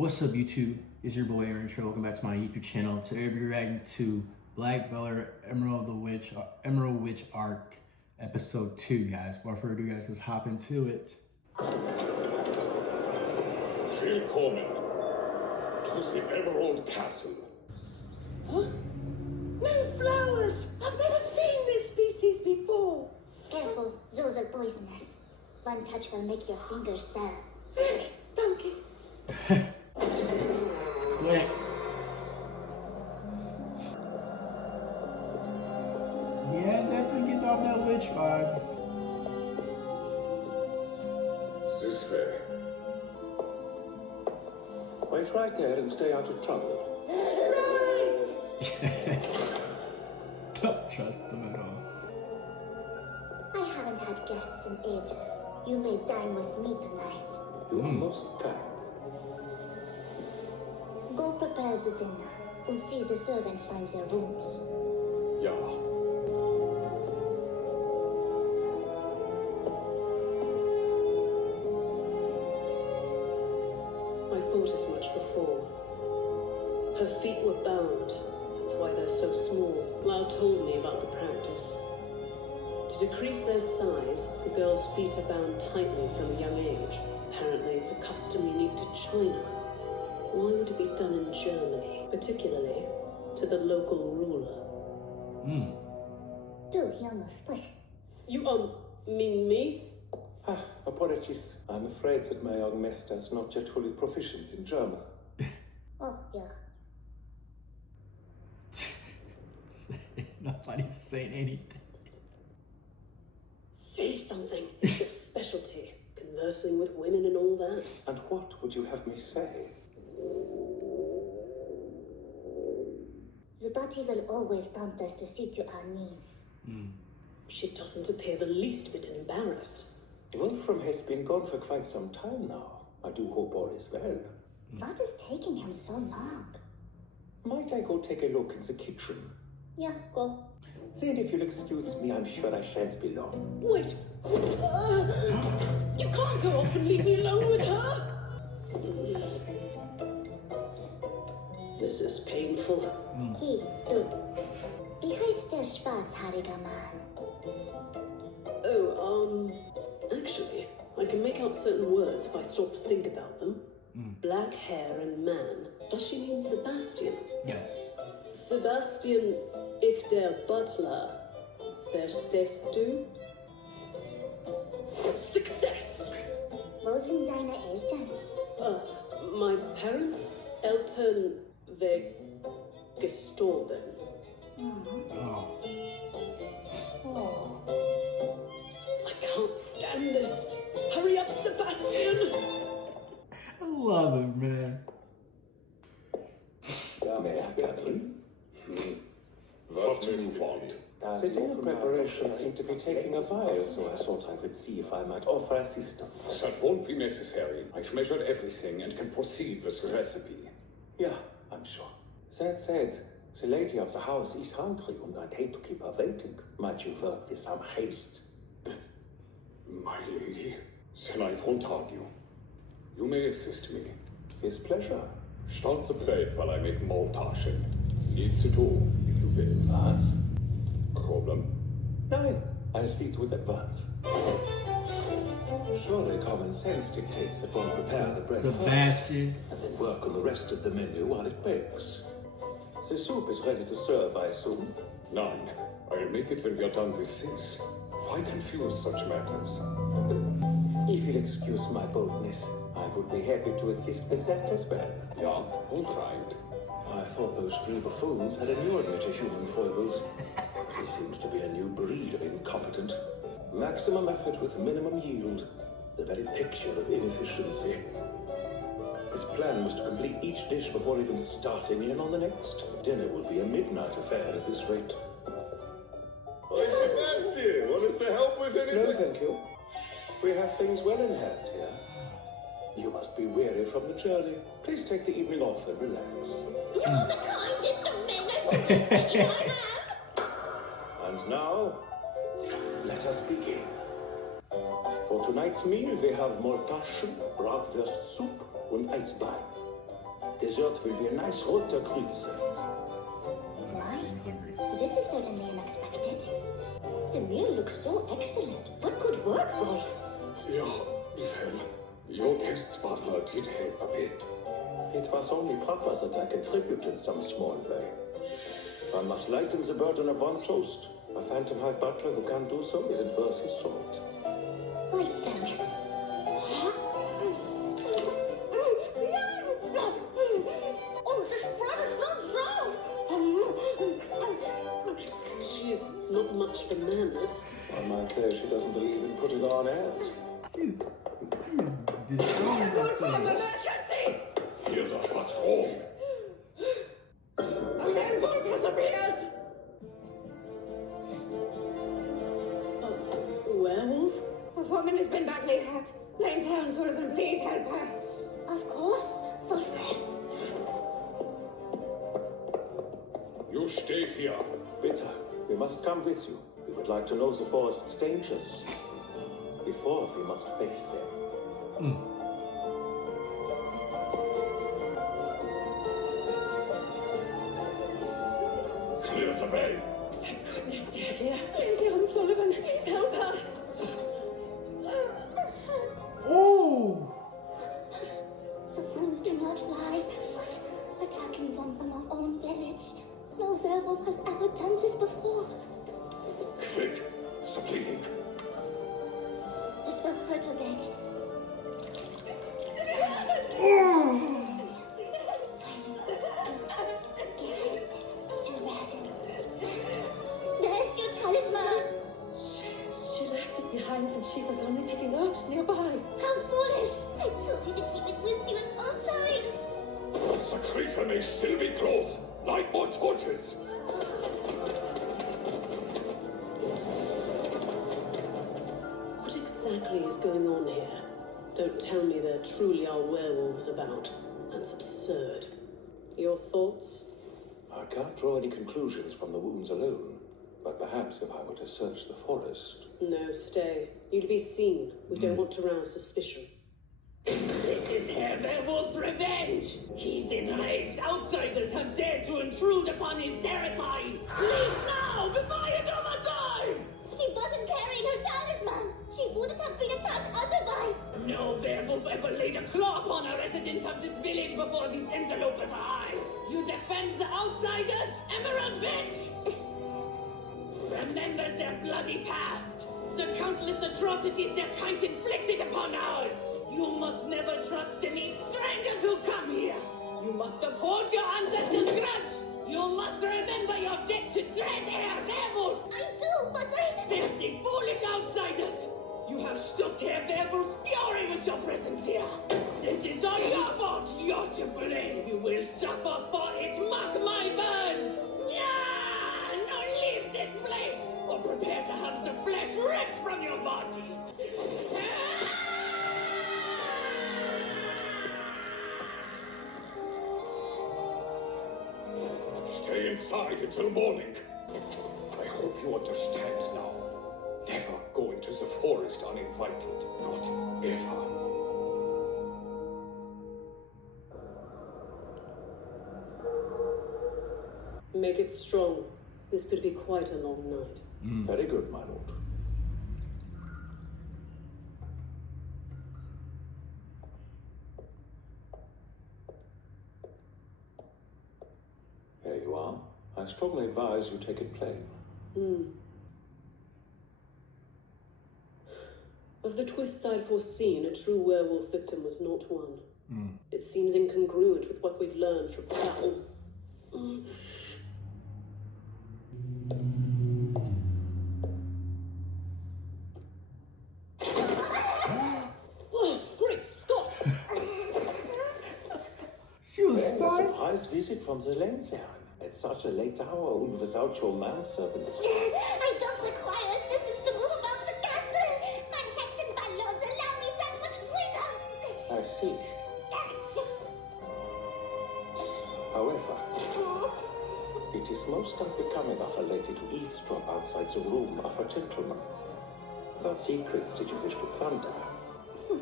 What's up, YouTube? It's your boy Aaron. Welcome back to my YouTube channel. Today we'll be reacting to Black Butler, Emerald Witch Arc, episode 2, guys. Without further ado, guys, let's hop into it. Willkommen to the Emerald Castle. Huh? No flowers! I've never seen this species before. Careful, those are poisonous. One touch will make your fingers swell. Yes, thank you. It's quick. Yeah, definitely get off that witch vibe. This way. Wait right there and stay out of trouble. Right! Don't trust them at all. I haven't had guests in ages. You may dine with me tonight. You are most kind. Go prepare the dinner and see the servants find their rooms. Ja. I thought as much before. Her feet were bound. That's why they're so small. Lau told me about the practice. To decrease their size, the girls' feet are bound tightly from a young age. Apparently, it's a custom unique to China. Why would it be done in Germany, particularly to the local ruler? Do you no speak? You mean me? Apologies. I'm afraid that my young master is not yet fully proficient in German. Oh, yeah. Nobody's saying anything. Say something. It's your specialty. Conversing with women and all that. And what would you have me say? The body will always prompt us to see to our needs. She doesn't appear the least bit embarrassed. Wolfram has been gone for quite some time now. I do hope all is well. What is taking him so long? Might I go take a look in the kitchen? Yeah, go. Then if you'll excuse me, I'm sure I shan't be long. Wait! You can't go off and leave me alone with her! This is painful. He, du. Wie heißt der schwarzhaarige Mann? Oh, actually, I can make out certain words if I stop to think about them. Black hair and man. Does she mean Sebastian? Yes. Sebastian, ich der Butler. Verstehst du? Success! Wo sind deine Eltern? My parents, Eltern, gestorben. Oh. Oh. I can't stand this. Hurry up, Sebastian! I love it, man. May I, Catherine? Was mir gefällt. The dinner preparations seem to be taking a while, so I thought I would see if I might offer assistance. That won't be necessary. I've measured everything and can proceed with the recipe. Yeah, I'm sure. That said, the lady of the house is hungry and I'd hate to keep her waiting. Might you work with some haste? My lady, then I won't argue. You may assist me. With pleasure. Start the plate while I make more taschen. Need to do, if you will. What? Problem? Nein, I'll see to it at once. Surely common sense dictates that one prepare the bread Sebastian. first, and then work on the rest of the menu while it bakes. The soup is ready to serve, I assume. Nine. I'll make it when we are done with this. Why confuse such matters? If you'll excuse my boldness, I would be happy to assist with that as well. Yeah, all right. I thought those three buffoons had inured me to human foibles. He seems to be a new breed of incompetent. Maximum effort with minimum yield. The very picture of inefficiency. His plan was to complete each dish before even starting in on the next. Dinner will be a midnight affair at this rate. Hi, Sebastian. Want us to help with anything? No, thank you. We have things well in hand here. You must be weary from the journey. Please take the evening off and relax. You're the kindest of men I've ever seen, I have. And now, let us begin. For tonight's meal, we have Mortaschen, bratwurst soup, and Eisbein. Dessert will be a nice rote Grütze. My, this is certainly unexpected. The meal looks so excellent. What good work, Wolf? Yeah, well, your guest's butler did help a bit. It was only proper that I contributed some small way. One must lighten the burden of one's host. A phantomhive butler who can't do so isn't worth his salt. Right then. Oh, this bread is so soft. She is not much for manners. One might say she doesn't believe in putting on airs. She's destroying that thing. Emergency! Hilda, what's wrong? A werewolf has appeared! A werewolf? A woman has been badly hurt. Lane's Helen Sullivan, please help her. Of course, Wolf. You stay here. Bitte, we must come with you. We would like to know the forest's dangers. Before we must face them. Clear the way. Thank goodness they're here. Lindsay Helen Sullivan, please help her. Oh! The runes do not lie, but attacking one from our own village. No werewolf has ever done this before. Quick, stop bleeding. This will hurt a bit. Geralt, you ready? There's your talisman. She left it behind since she was only picking herbs nearby. How foolish! I told you to keep it with you at all times. The creature may still be close. Light more torches. What exactly is going on here? Don't tell me there truly are werewolves about. That's absurd. Your thoughts? I can't draw any conclusions from the wounds alone, but perhaps if I were to search the forest. No, stay. You'd be seen. We don't want to rouse suspicion. This is Herr Werewolf's revenge! He's enraged outsiders have dared to intrude upon his territory! Leave now, before you do the same! She wasn't carrying her talisman. She wouldn't have been attacked otherwise. No werewolf ever laid a claw upon a resident of this village before these interlopers arrived! You defend the outsiders, Emerald Witch! Remember their bloody past! The countless atrocities their kind inflicted upon ours! You must never trust any strangers who come here! You must uphold your ancestors' grudge! You must remember your debt to Dread Air Werewolf! I do, but I... Filthy, foolish outsiders! You have stoked Herr Werewolf's fury with your presence here! This is all your fault! You're to blame! You will suffer for it! Mark my words! Yeah! Now leave this place! Or prepare to have the flesh ripped from your body! Stay inside until morning. I hope you understand now. Never go into the forest uninvited. Not ever. Make it strong. This could be quite a long night. Very good, my lord. Here you are. I strongly advise you take it plain. Of the twists I'd foreseen, a true werewolf victim was not one. It seems incongruent with what we'd learned from Butler. Oh, great Scott! She was A spying. surprise visit from the Lenzern at such a late hour and without your manservants. I don't require assistance to move about the castle. My hacks and balloons allow me that much freedom. I see. However, it is most unbecoming of a lady to eavesdrop outside the room of a gentleman. What secrets did you wish to plunder? Who,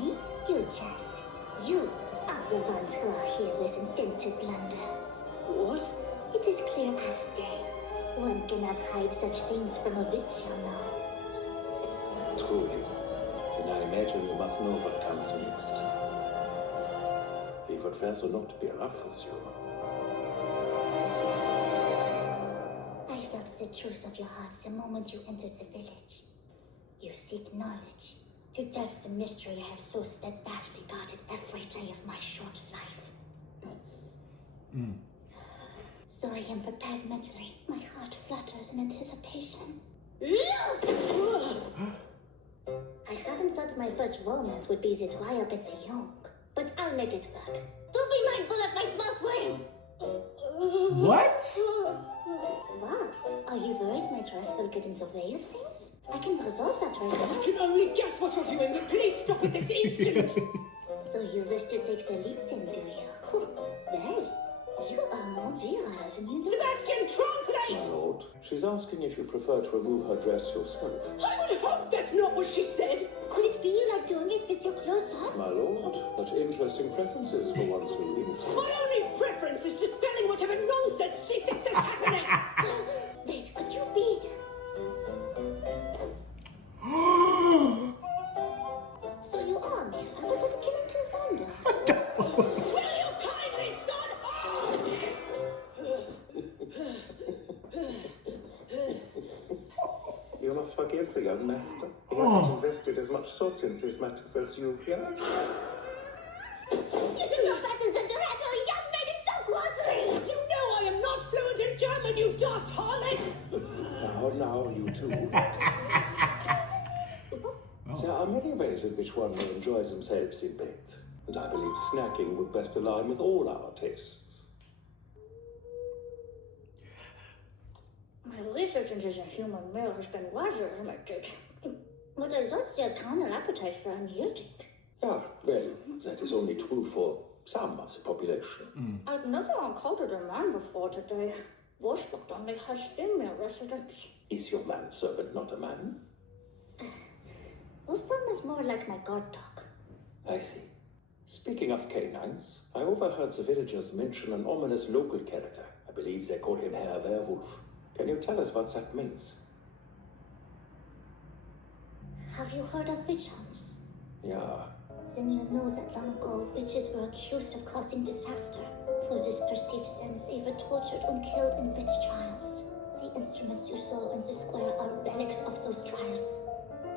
me? You jest. You are the ones who are accidental blunder. What? It is clear as day. One cannot hide such things from a witch, you know. Truly. Then I imagine you must know what comes next. We would rather not be rough with you. I felt the truth of your hearts the moment you entered the village. You seek knowledge. To delve the mystery I have so steadfastly guarded every day of my short life. So I am prepared mentally. My heart flutters in anticipation. Lost! I hadn't thought my first romance would be the dry up at the young, but I'll make it back. Do be mindful of my small brain! What? What? Are you worried my dress will get in the way of things? I can resolve that right I now. can only guess what you're doing, but please stop it this instant! So you wish to take the lead then, do you? Well, you are more virile than you know. Sebastian, translate! My lord, she's asking if you prefer to remove her dress yourself. I would hope that's not what she said! Could it be you like doing it with your clothes on? My lord, what interesting preferences for one so innocent. My only preference is dispelling whatever nonsense she thinks is happening! Wait, could you be... So you are, man. I was just beginning to wonder. Will you kindly son off? You must forgive the young master. He hasn't invested as much thought in these matters as you here. You should know better than to handle a young maiden so closely! You know I am not fluent in German, you daft harlot! Now, you too. There are many ways in which one may enjoy themselves in bed, and I believe snacking would best align with all our tastes. My research into the human male has been rather limited. But I thought the carnal appetite for unyielding. Ah, well, that is only true for some of the population. I've never encountered a man before today. Washlock only has female residents. Is your manservant not a man? Wolfram is more like my guard dog. I see. Speaking of canines, I overheard the villagers mention an ominous local character. I believe they call him Herr Werewolf. Can you tell us what that means? Have you heard of witch hunts? Yeah. Then you know that long ago, witches were accused of causing disaster. For this perceived sins, they were tortured and killed in witch trials. The instruments you saw in the square are relics of those trials.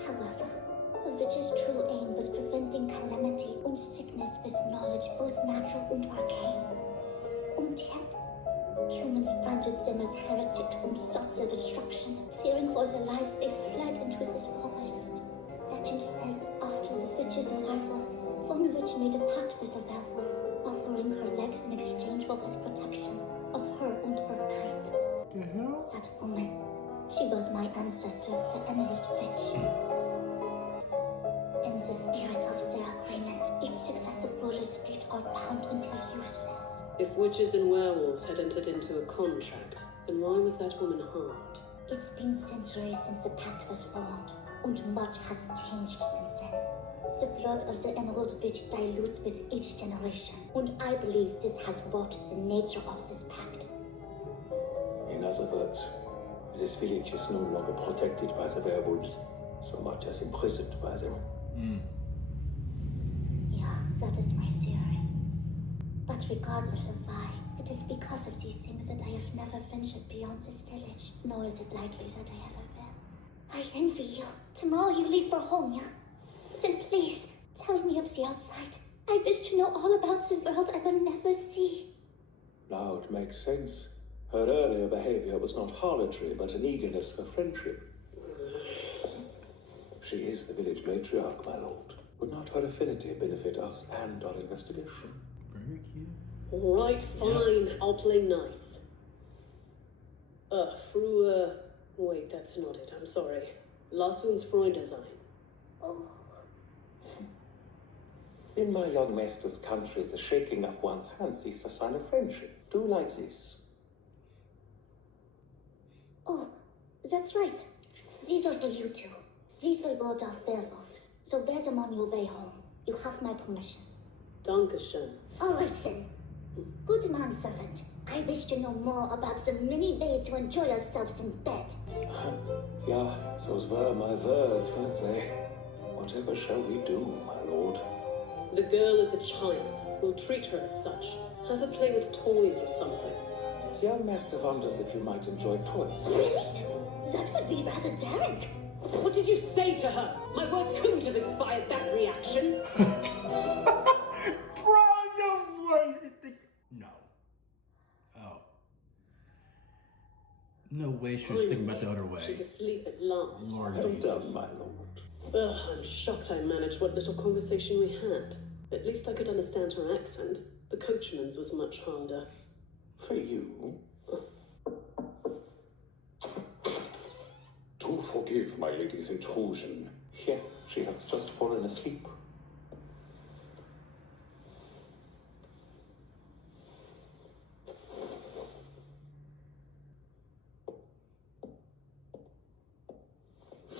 However, a witch's true aim was preventing calamity and sickness with knowledge both natural and arcane. And yet, humans branded them as heretics and sought their destruction. Fearing for their lives, they fled into this forest. Legend says after the witch's arrival, one witch made a pact with a werewolf, offering her legs in exchange for his protection of her and her kind. The hell? That woman, she was my ancestor, the Emerald Witch. In the spirit of their agreement, each successive ruler's feet are bound until useless. If witches and werewolves had entered into a contract, then why was that woman harmed? It's been centuries since the pact was formed, and much has changed since then. The blood of the Emerald Witch dilutes with each generation, and I believe this has wrought the nature of this pact. In other words, this village is no longer protected by the werewolves, so much as imprisoned by them. Yeah, that is my theory. But regardless of why, it is because of these things that I have never ventured beyond this village, nor is it likely that I ever will. I envy you. Tomorrow you leave for home, yeah? Then please, tell me of the outside. I wish to know all about the world I will never see. Now it makes sense. Her earlier behavior was not harlotry, but an eagerness for friendship. She is the village matriarch, my lord. Would not her affinity benefit us and our investigation? Very cute. Alright, fine, I'll play nice. Wait, that's not it, I'm sorry. Lass uns Freunde sein. Oh, In my young master's country, the shaking of one's hands is a sign of friendship. Do like this. oh, that's right. These are for you two. These will ward off werewolves, so wear them on your way home. You have my permission. Dankeschön. All right then. Good manservant. I wish to know more about the many ways to enjoy yourselves in bed. Ja, those were my words, weren't they? Whatever shall we do, my lord? The girl is a child. We'll treat her as such. Have her play with toys or something. The young master wonders if you might enjoy toys. Really? That would be rather daring. What did you say to her? My words couldn't have inspired that reaction. Bro, no way. No. Oh. No way she was thinking about the other way. She's asleep at last. Lord Well Jesus. done, my lord. Ugh, I'm shocked I managed what little conversation we had. At least I could understand her accent. The coachman's was much harder. For you? Do forgive my lady's intrusion. Here, she has just fallen asleep.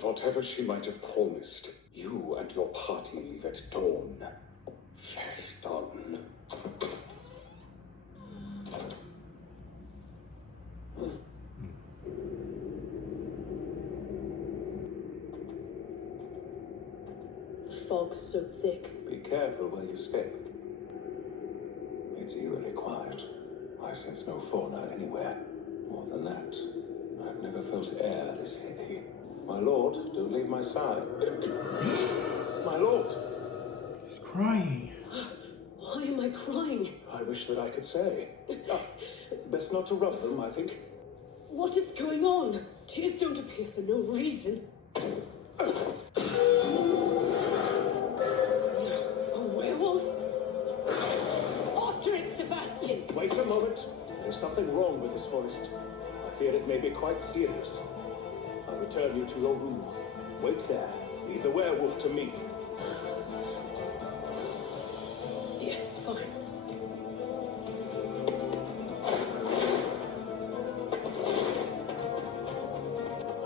Whatever she might have promised, you and your party leave at dawn. Flesh done. The fog's so thick. Be careful where you step. It's eerily quiet. I sense no fauna anywhere. More than that, I've never felt air this heavy. My lord, don't leave my side. My lord! She's crying. Why am I crying? I wish that I could say. Best not to rub them, I think. What is going on? Tears don't appear for no reason. A werewolf? After it, Sebastian! Wait a moment. There is something wrong with this forest. I fear it may be quite serious. I'll return you to your room. Wait there. Leave the werewolf to me. Yes, fine.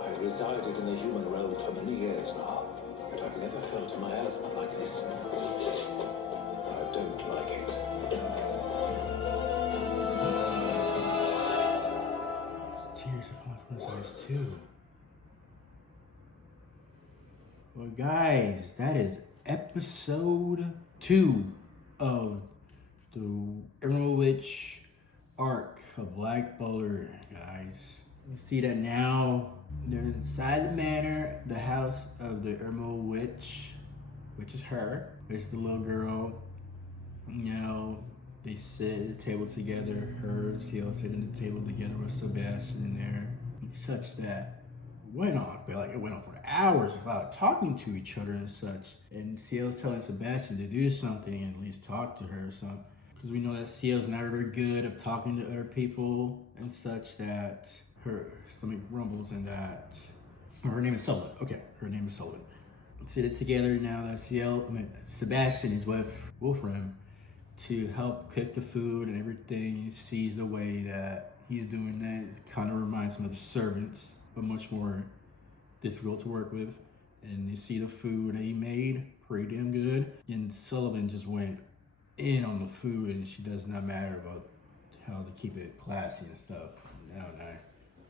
I've resided in the human realm for many years now, yet I've never felt a miasma like this. I don't like it. Tears are falling from his eyes too. Well, guys, that is episode 2 of the Emerald Witch arc of Black Butler, guys. You see that now they're inside the manor, the house of the Emerald Witch, which is her. It's the little girl. Now they sit at the table together. Her and Ciel sit at the table together with Sebastian in there, such that went off, but like it went on for hours without talking to each other and such. And Ciel's telling Sebastian to do something and at least talk to her or something. Because we know that Ciel's never very good at talking to other people and such, that her stomach rumbles and that her name is Sullivan. Okay, her name is Sullivan. Sit it together now that Sebastian is with Wolfram to help cook the food and everything. He sees the way that he's doing that. It kind of reminds him of the servants, but much more difficult to work with. And you see the food that he made, pretty damn good. And Sullivan just went in on the food, and she does not matter about how to keep it classy and stuff. No,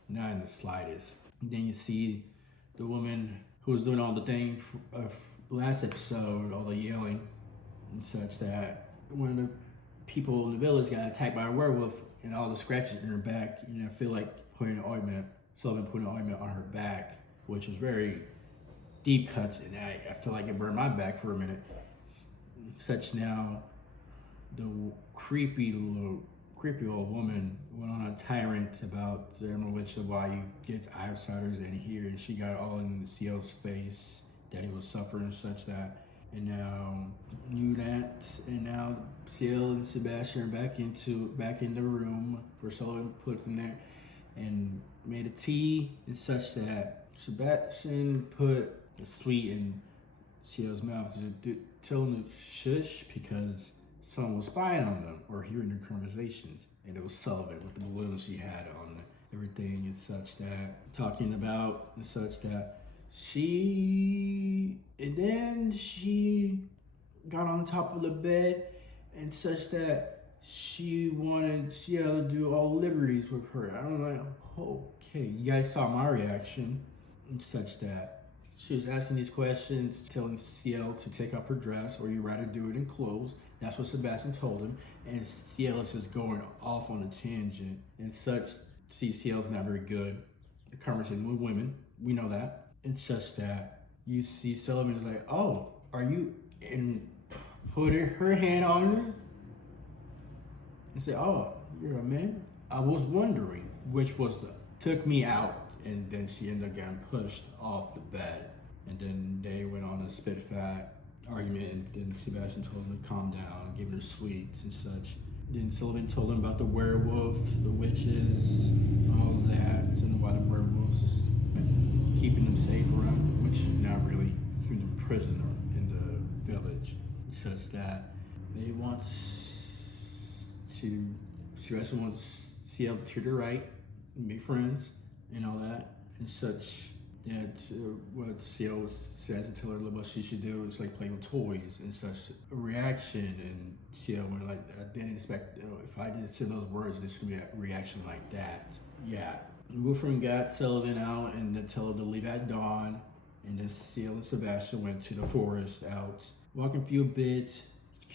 not in the slightest. And then you see the woman who was doing all the thing of last episode, all the yelling and such, that one of the people in the village got attacked by a werewolf and all the scratches in her back. You know, I feel like Sullivan putting ointment on her back, which was very deep cuts, and I feel like it burned my back for a minute. Such now, the creepy old woman went on a tyrant about the Emerald Witch of why you get outsiders in here, and she got all in Ciel's face that he was suffering and such that. And now knew that, and now Ciel and Sebastian are back in the room where Sullivan put them there, and made a tea and such that Sebastian put the sweet in Ciel's mouth to tell him to shush because someone was spying on them or hearing their conversations. And it was Sullivan with the balloons she had on everything and such that, talking about and such that she got on top of the bed and such that she wanted Ciel to do all liberties with her. I'm like, okay, you guys saw my reaction and such that she was asking these questions, telling Ciel to take off her dress, or you rather do it in clothes. That's what Sebastian told him. And Ciel is just going off on a tangent and such. See, Ciel's not very good at conversing with women. We know that. It's just that you see Sullivan is like, oh, are you in? Put her hand on her and say, oh, you're a man? I was wondering which was the, took me out. And then she ended up getting pushed off the bed. And then they went on a spit fat argument, and then Sebastian told him to calm down, gave her sweets and such. Then Sullivan told him about the werewolf, the witches, all that, and why the werewolves is keeping them safe around, which not really keeping them prisoner in the village. It's just that they want to, Sebastian wants Ciel to treat her right and be friends and all that and such. That what Ciel says to tell her what she should do is like play with toys and such. A reaction, and Ciel went like, I didn't expect, if I didn't say those words, this could be a reaction like that. Yeah. Wolfram got Sullivan out and then told her to leave at dawn. And then Ciel and Sebastian went to the forest out, walking a few bits,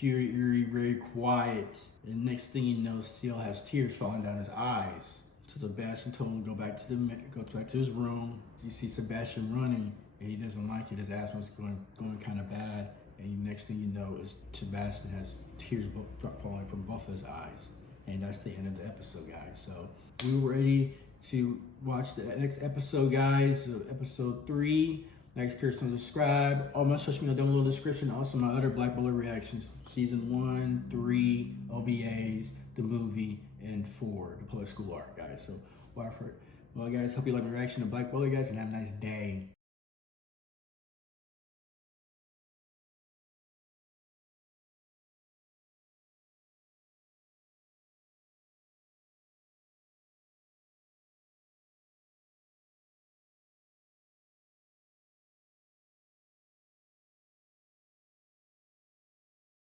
eerie, very quiet. And next thing you know, Ciel has tears falling down his eyes. So Sebastian told him to go back to his room. You see Sebastian running, and he doesn't like it. His asthma's going kind of bad. And next thing you know, is Sebastian has tears falling from both of his eyes. And that's the end of the episode, guys. So we were ready to watch the next episode, guys. So episode 3. Like, share, subscribe. All my social media down below in the description. Also my other Black Butler reactions. Season 1, 3, OVAs, the movie, and 4, the public school art, guys. So watch for it. Well, guys, hope you like my reaction to Black Butler, guys, and have a nice day.